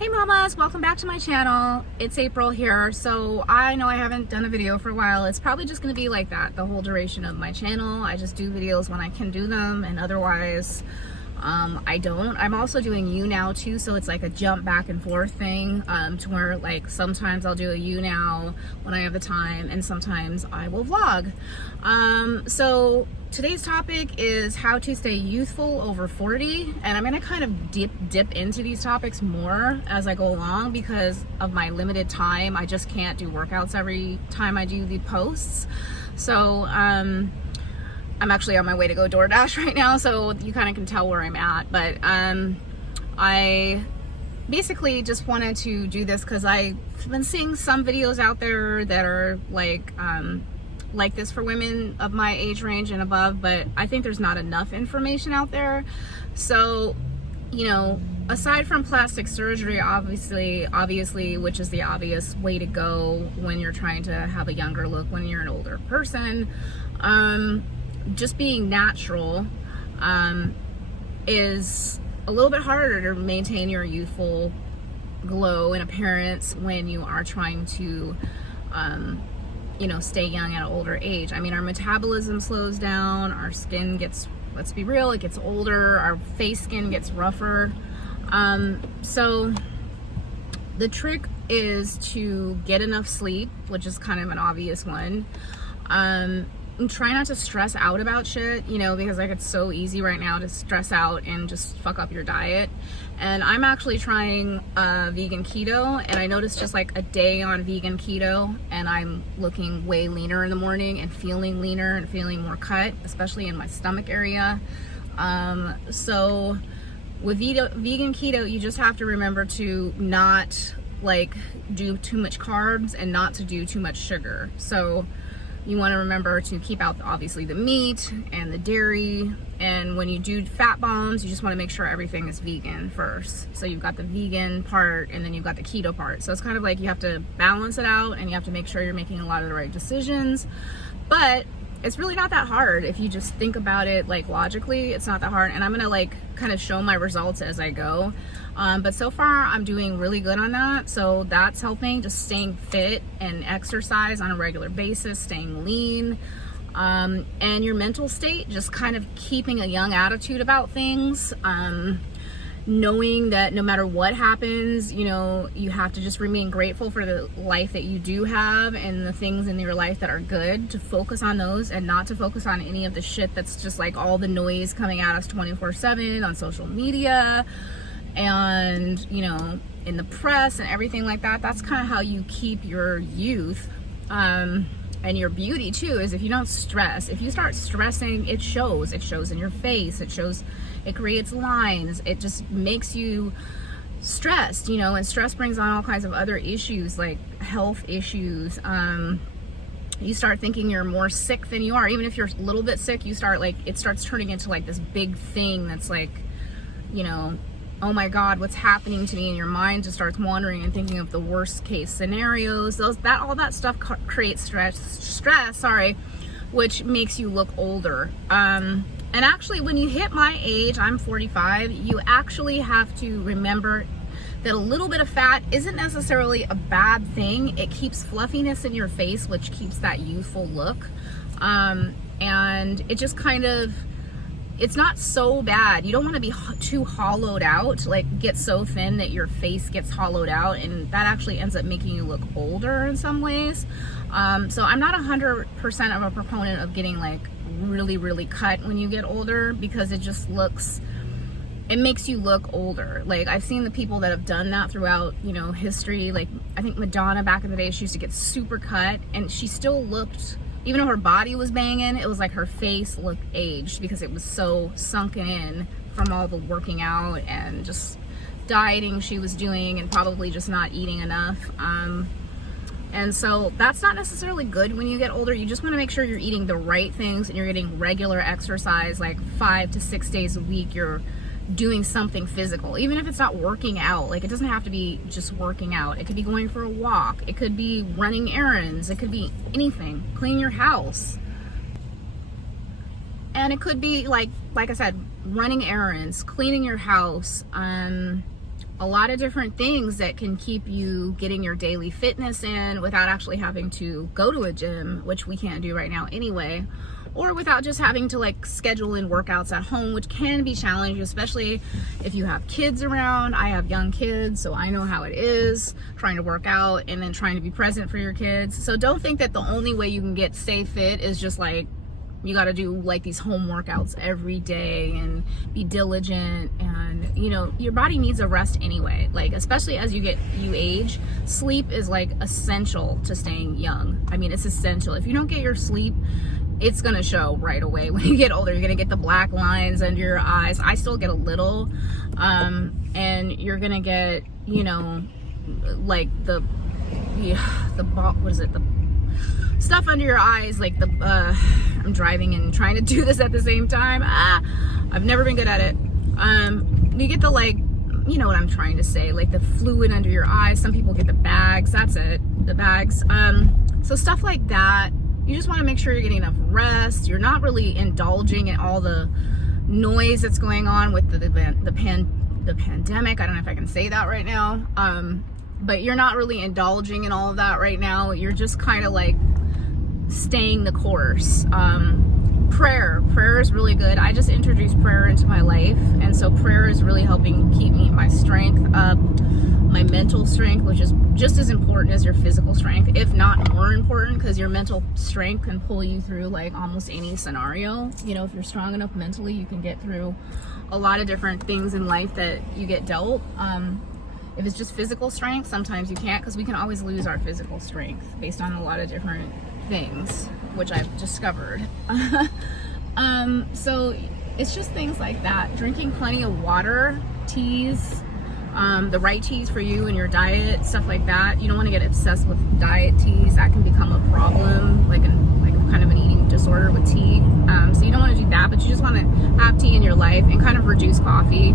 Hey mamas, welcome back to my channel. It's April here. So I know I haven't done a video for a while. It's probably just going to be like that the whole duration of my channel. I just do videos when I can do them, and otherwise I don't. I'm also doing YouNow too, so it's like a jump back and forth thing, to where like sometimes I'll do a YouNow when I have the time, and sometimes I will vlog. So today's topic is how to stay youthful over 40, and I'm gonna kind of dip into these topics more as I go along because of my limited time. I just can't do workouts every time I do the posts. So I'm actually on my way to go DoorDash right now, so you kind of can tell where I'm at. But I basically just wanted to do this because I've been seeing some videos out there that are like this for women of my age range and above, but I think there's not enough information out there. So, you know, aside from plastic surgery, obviously, which is the obvious way to go when you're trying to have a younger look when you're an older person, just being natural is a little bit harder to maintain your youthful glow and appearance when you are trying to you know, stay young at an older age. I mean, our metabolism slows down, our skin gets, let's be real, it gets older, our face skin gets rougher. So the trick is to get enough sleep, which is kind of an obvious one. And try not to stress out about shit, you know, because like it's so easy right now to stress out and just fuck up your diet. And I'm actually trying vegan keto, and I noticed just like a day on vegan keto and I'm looking way leaner in the morning and feeling leaner and feeling more cut, especially in my stomach area. So with vegan keto, you just have to remember to not like do too much carbs and not to do too much sugar. So you want to remember to keep out obviously the meat and the dairy, and when you do fat bombs, you just want to make sure everything is vegan first. So you've got the vegan part and then you've got the keto part. So it's kind of like you have to balance it out and you have to make sure you're making a lot of the right decisions. But it's really not that hard if you just think about it like logically. It's not that hard, and I'm gonna like kind of show my results as I go. But so far I'm doing really good on that, so that's helping, just staying fit and exercise on a regular basis, staying lean, and your mental state, just kind of keeping a young attitude about things, knowing that no matter what happens, you know, you have to just remain grateful for the life that you do have and the things in your life that are good, to focus on those and not to focus on any of the shit that's just like all the noise coming at us 24/7 on social media and, you know, in the press and everything like that. That's kind of how you keep your youth and your beauty too, is if you don't stress. If you start stressing, it shows in your face, it creates lines, it just makes you stressed, you know, and stress brings on all kinds of other issues like health issues. You start thinking you're more sick than you are. Even if you're a little bit sick, you start like, it starts turning into like this big thing that's like, you know, oh my God, what's happening to me? And your mind just starts wandering and thinking of the worst case scenarios. All that stuff creates stress, which makes you look older. And actually, when you hit my age, I'm 45, you actually have to remember that a little bit of fat isn't necessarily a bad thing. It keeps fluffiness in your face, which keeps that youthful look. And it just kind of, it's not so bad. You don't want to be too hollowed out, like get so thin that your face gets hollowed out, and that actually ends up making you look older in some ways. So I'm not 100% of a proponent of getting like really cut when you get older, because it just looks, it makes you look older. Like I've seen the people that have done that throughout, you know, history. Like I think Madonna back in the day, she used to get super cut and she still looked, even though her body was banging, it was like her face looked aged because it was so sunken in from all the working out and just dieting she was doing and probably just not eating enough. And so that's not necessarily good when you get older. You just want to make sure you're eating the right things and you're getting regular exercise, like 5 to 6 days a week. You're doing something physical, even if it's not working out. Like it doesn't have to be just working out. It could be going for a walk. It could be running errands. It could be anything. Clean your house. And it could be like I said, running errands, cleaning your house, a lot of different things that can keep you getting your daily fitness in without actually having to go to a gym, which we can't do right now anyway, or without just having to like schedule in workouts at home, which can be challenging, especially if you have kids around. I have young kids, so I know how it is trying to work out and then trying to be present for your kids. So don't think that the only way you can stay fit is just like you got to do like these home workouts every day and be diligent. And you know, your body needs a rest anyway, like especially as you age. Sleep is like essential to staying young. I mean, it's essential. If you don't get your sleep, it's gonna show right away when you get older. You're gonna get the black lines under your eyes. I still get a little, and you're gonna get, you know, like the stuff under your eyes, like I'm driving and trying to do this at the same time. I've never been good at it. You get the, like, you know what I'm trying to say, like the fluid under your eyes. Some people get the bags. That's it, the bags. So stuff like that. You just want to make sure you're getting enough rest. You're not really indulging in all the noise that's going on with the pandemic. I don't know if I can say that right now. But you're not really indulging in all of that right now. You're just kind of like staying the course. Prayer is really good. I just introduced prayer into my life, and so prayer is really helping keep my strength up, my mental strength, which is just as important as your physical strength, if not more important, because your mental strength can pull you through like almost any scenario. You know, if you're strong enough mentally, you can get through a lot of different things in life that you get dealt. If it's just physical strength, sometimes you can't, because we can always lose our physical strength based on a lot of different things, which I've discovered. So it's just things like that. Drinking plenty of water, teas, the right teas for you and your diet, stuff like that. You don't want to get obsessed with diet teas. That can become a problem, like kind of an eating disorder with tea. So you don't want to do that, but you just want to have tea in your life and kind of reduce coffee.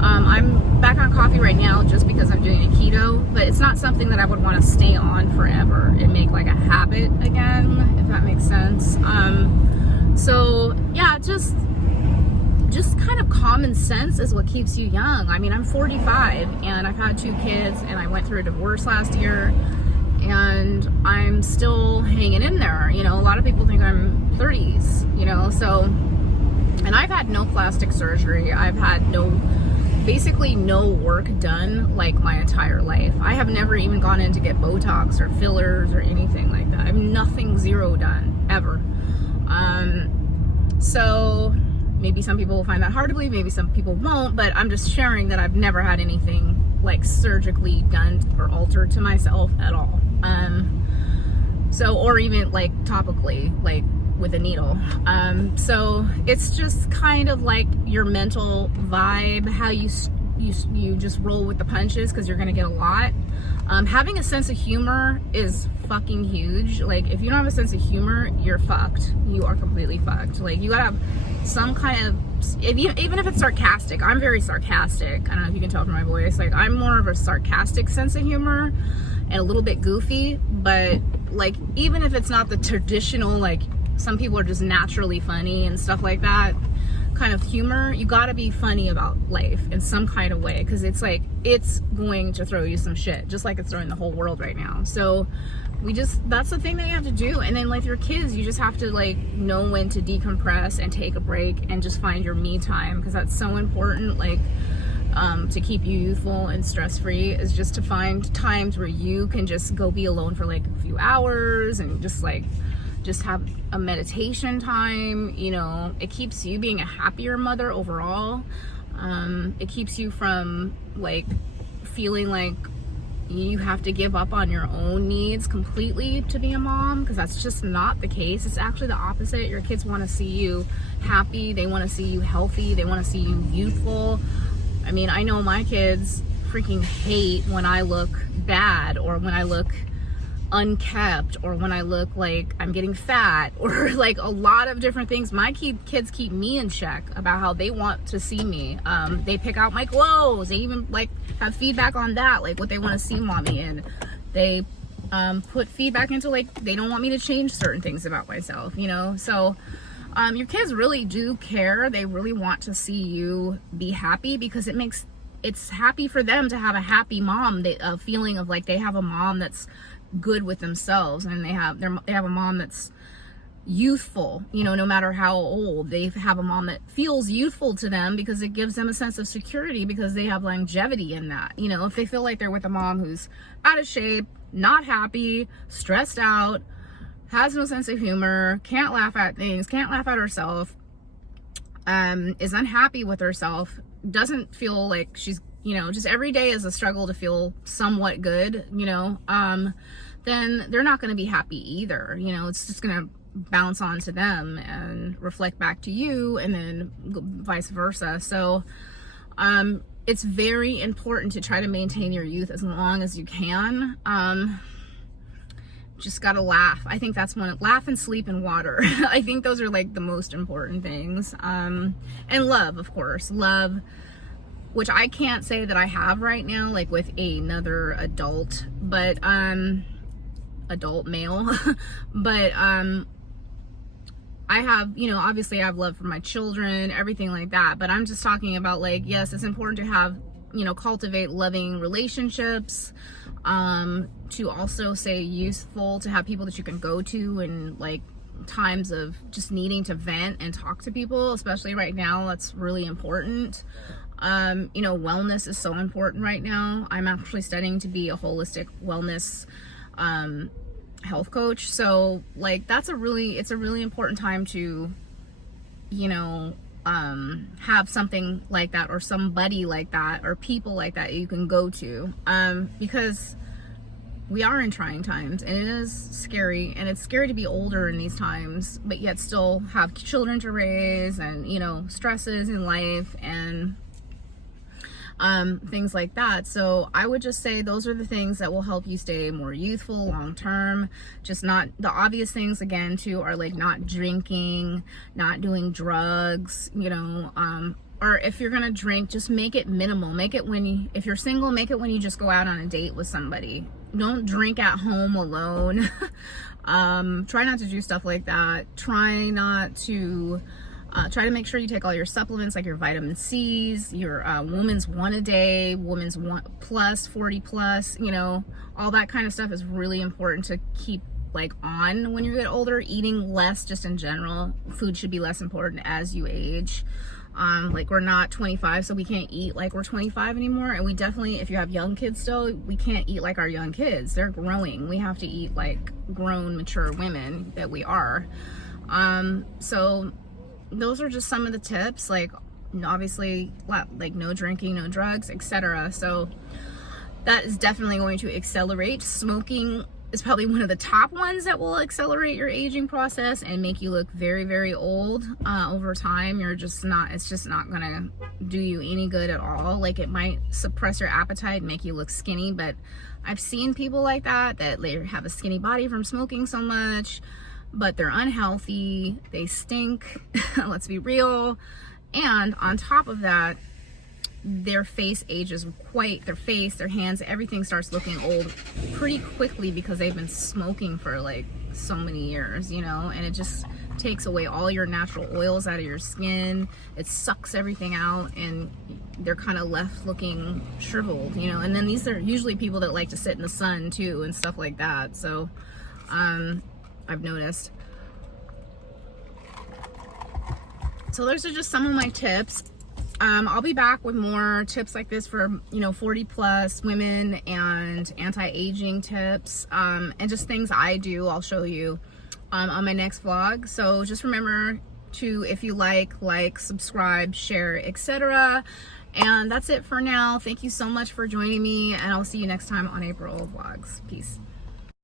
I'm back on coffee right now just because I'm doing a keto, but it's not something that I would want to stay on forever and make like a habit again, if that makes sense. So yeah, just kind of common sense is what keeps you young. I mean, I'm 45 and I've had 2 kids and I went through a divorce last year and I'm still hanging in there. You know, a lot of people think I'm 30s, you know, so, and I've had no plastic surgery. I've had basically no work done like my entire life. I have never even gone in to get Botox or fillers or anything like that. I have nothing, zero done, ever. So maybe some people will find that hard to believe, maybe some people won't, but I'm just sharing that I've never had anything like surgically done or altered to myself at all. So, or even like topically, like with a needle. So it's just kind of like your mental vibe, how you just roll with the punches, because you're gonna get a lot. Having a sense of humor is fucking huge. Like, if you don't have a sense of humor, you're fucked. You are completely fucked. Like, you gotta have some kind of, even if it's sarcastic. I'm very sarcastic. I don't know if you can tell from my voice. Like, I'm more of a sarcastic sense of humor and a little bit goofy, but like, even if it's not the traditional, like, some people are just naturally funny and stuff like that kind of humor, you gotta be funny about life in some kind of way, because it's like, it's going to throw you some shit, just like it's throwing the whole world right now. So that's the thing that you have to do. And then with your kids, you just have to like know when to decompress and take a break and just find your me time, because that's so important. Like, to keep you youthful and stress-free is just to find times where you can just go be alone for like a few hours and just have a meditation time. You know, it keeps you being a happier mother overall. It keeps you from like feeling like you have to give up on your own needs completely to be a mom, because that's just not the case. It's actually the opposite. Your kids want to see you happy. They want to see you healthy. They want to see you youthful. I mean, I know my kids freaking hate when I look bad, or when I look unkept, or when I look like I'm getting fat, or like a lot of different things. My kids keep me in check about how they want to see me. They pick out my clothes. They even like have feedback on that, like what they want to see mommy in. They put feedback into like they don't want me to change certain things about myself, you know. So your kids really do care. They really want to see you be happy, because it makes it's happy for them to have a happy mom, a feeling of like they have a mom that's good with themselves, and they have a mom that's youthful, you know, no matter how old. They have a mom that feels youthful to them because it gives them a sense of security, because they have longevity in that. You know, if they feel like they're with a mom who's out of shape, not happy, stressed out, has no sense of humor, can't laugh at things, can't laugh at herself, is unhappy with herself, doesn't feel like she's, you know, just every day is a struggle to feel somewhat good, you know, then they're not going to be happy either. You know, it's just going to bounce onto them and reflect back to you, and then vice versa. So it's very important to try to maintain your youth as long as you can. Just gotta laugh. I think that's laugh and sleep and water. I think those are like the most important things. And love, of course, love, which I can't say that I have right now, like with another adult, but adult male, but I have, you know, obviously I have love for my children, everything like that, but I'm just talking about, like, yes, it's important to have, you know, cultivate loving relationships, to also stay useful, to have people that you can go to in like times of just needing to vent and talk to people, especially right now. That's really important. You know, wellness is so important right now. I'm actually studying to be a holistic wellness health coach, so like it's a really important time to, you know, have something like that, or somebody like that, or people like that you can go to, because we are in trying times, and it is scary, and it's scary to be older in these times, but yet still have children to raise, and, you know, stresses in life, and things like that. So I would just say those are the things that will help you stay more youthful long term. Just not the obvious things, again, too, are like not drinking, not doing drugs, you know, or if you're gonna drink, just make it minimal. Make it if you're single, make it when you just go out on a date with somebody. Don't drink at home alone. Try not to do stuff like that. Try to make sure you take all your supplements, like your vitamin C's, your woman's one a day, woman's one plus, 40 plus, you know, all that kind of stuff is really important to keep like on when you get older. Eating less, just in general. Food should be less important as you age. Like, we're not 25, so we can't eat like we're 25 anymore. And we definitely, if you have young kids still, we can't eat like our young kids. They're growing. We have to eat like grown, mature women that we are. So those are just some of the tips, like obviously like no drinking, no drugs, etc. So that is definitely going to accelerate. Smoking is probably one of the top ones that will accelerate your aging process and make you look very, very old over time. It's just not gonna do you any good at all. Like, it might suppress your appetite and make you look skinny, but I've seen people like that they have a skinny body from smoking so much, but they're unhealthy, they stink, let's be real. And on top of that, their face ages their hands, everything starts looking old pretty quickly, because they've been smoking for like so many years, you know, and it just takes away all your natural oils out of your skin. It sucks everything out, and they're kind of left looking shriveled, you know. And then these are usually people that like to sit in the sun too and stuff like that. So I've noticed. So those are just some of my tips. I'll be back with more tips like this for, you know, 40 plus women, and anti-aging tips, and just things I do, I'll show you on my next vlog. So just remember to, if you like, subscribe, share, etc. And that's it for now. Thank you so much for joining me, and I'll see you next time on April Vlogs. Peace.